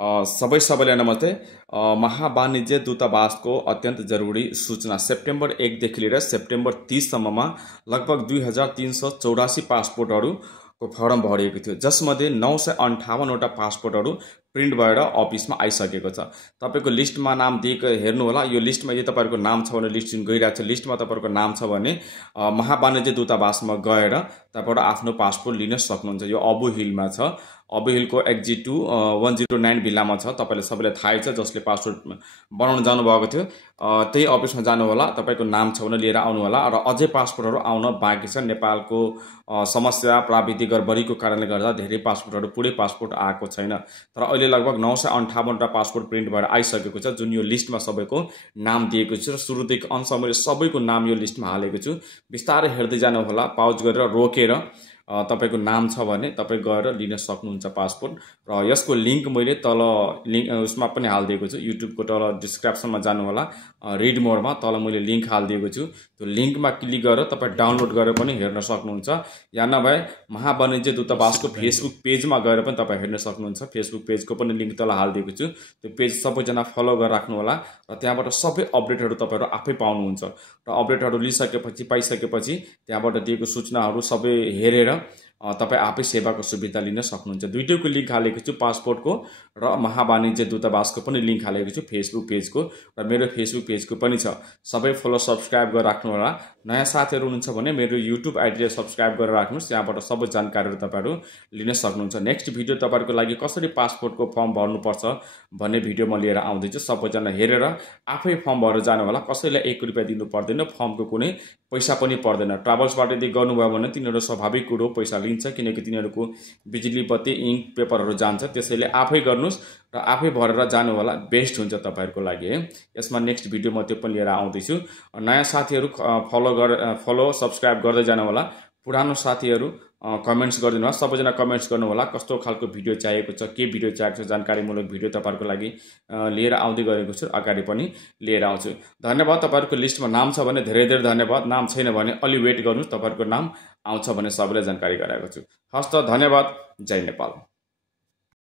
सबैलाई नमस्ते। महावाणिज्य दूतावासको अत्यन्त जरुरी सूचना सेप्टेम्बर 1 देखि लिएर सेप्टेम्बर 30 सम्ममा लगभग 2384 पासपोर्टहरूको फर्म भरिएको थियो, जसमध्ये 958 वटा पासपोर्टहरू प्रिन्ट भएर अफिसमा आइसकेको छ। तपाईको लिस्टमा नाम दिएको हेर्नु होला। यो लिस्टमा यदि तपाईहरुको नाम छ भने लिस्ट गइरहेको छ, लिस्टमा तपाईहरुको नाम छ भने महावाणिज्य दूतावासमा गएर तपाईहरु आफ्नो पासपोर्ट लिन सक्नुहुन्छ। यो अबु हिलमा छ। अबु हिलको एक्जिट 109 भिल्लामा छ। तपाईले सबैलाई थाहै छ, जसले पासपोर्ट बनाउन जानु भएको थियो त्यही अफिसमा जानु होला। तपाईको नाम छ भने लिएर आउनु होला। र अझै पासपोर्टहरू आउन बाँकी छ। नेपालको समस्या प्राविधिक गडबडीको कारणले गर्दा धेरै पासपोर्टहरू पुरै पासपोर्ट आएको छैन। तर अहिले लगभग 958 वटा पासपोर्ट प्रिन्ट भएर आइसकेको छ, जुन यो लिस्टमा सबैको नाम दिएको छु। र सुरुदेखि अन्तसम्म सबैको नाम यो लिस्टमा हालेको छु। बिस्तारै हेर्दै जानु होला, पाउज गरेर रोकेर तपाईको नाम छ भने तपाई गएर लिन सक्नुहुन्छ पासपोर्ट। र यसको लिंक मैले तल लिंक उसमा पनि हाल्दिएको छु। युट्युबको तल डिस्क्रिप्सनमा जानु होला, रिड मोरमा तल मैले लिंक हाल्दिएको छु। त्यो लिंकमा क्लिक गरेर तपाई डाउनलोड गरेर पनि हेर्न सक्नुहुन्छ। या नभए महावाणिज्य दूतावासको फेसबुक पेजमा गएर पनि तपाई हेर्न सक्नुहुन्छ। फेसबुक पेजको पनि लिंक तल हाल्दिएको छु। त्यो पेज सबैजना फलो गरेर राख्नु होला र त्यहाँबाट सबै अपडेटहरू तपाईहरु आफै पाउनुहुन्छ। र अपडेटहरू लिइसकेपछि पाइसकेपछि त्यहाँबाट दिएको सूचनाहरू सबै हेरेर तपाई आफै सेवाको सुविधा लिन सक्नुहुन्छ। दुईटैको लिंक हालेको छु, पासपोर्टको र महावाणिज्य दूतावासको पनि लिंक हालेको छु फेसबुक पेजको, र मेरो फेसबुक पेजको पनि छ। सबै फलो सब्स्क्राइब गरेर राख्नु होला। नयाँ साथीहरु हुनुहुन्छ भने मेरो युट्युब आइडीले सब्स्क्राइब गरेर राख्नुस्। त्यहाँबाट सबै जानकारीहरु तपाईहरु लिन सक्नुहुन्छ। नेक्स्ट भिडियो तपाईहरुको लागि कसरी पासपोर्टको फर्म भर्नुपर्छ भन्ने भिडियो म लिएर आउँदै छु। सबैजना हेरेर आफै फर्म भरेर जानु होला। कसैलाई 1 रुपैयाँ दिनु पर्दैन, फर्मको कुनै पैसा पनि पर्दैन। ट्राभल्सबाट यदि गर्नुभयो भने तिनीहरु स्वाभाविक कुरो पैसा लिन्छ, किनकि तिनीहरुको बिजुली बत्ती इङ्क पेपरहरु जान्छ। त्यसैले आफै गर्नुस् र आफै भरेर जानु होला, बेस्ट हुन्छ तपाईहरुको लागि है। यसमा नेक्स्ट भिडियो म त्यो पनि लिएर आउँदै छु। नयाँ साथीहरु फलो सब्स्क्राइब गर्दै जानु होला। पुरानो साथीहरु कमेन्ट्स गरिदिनु होला। सबैजना कमेन्ट्स गर्नु होला कस्तो खालको भिडियो चाहिएको छ, के भिडियो चाहिएको छ, जानकारीमूलक भिडियो तपाईहरुको लागि लिएर आउँदै गरेको छु। अगाडि पनि लिएर आउँछु। धन्यवाद। तपाईहरुको लिस्टमा नाम छ भने धेरै धेरै धन्यवाद। नाम छैन भने अलि वेट गर्नुस्, तपाईहरुको नाम आउँछ भने सबैलाई जानकारी गराएको छु। हस्त, धन्यवाद। जय नेपाल।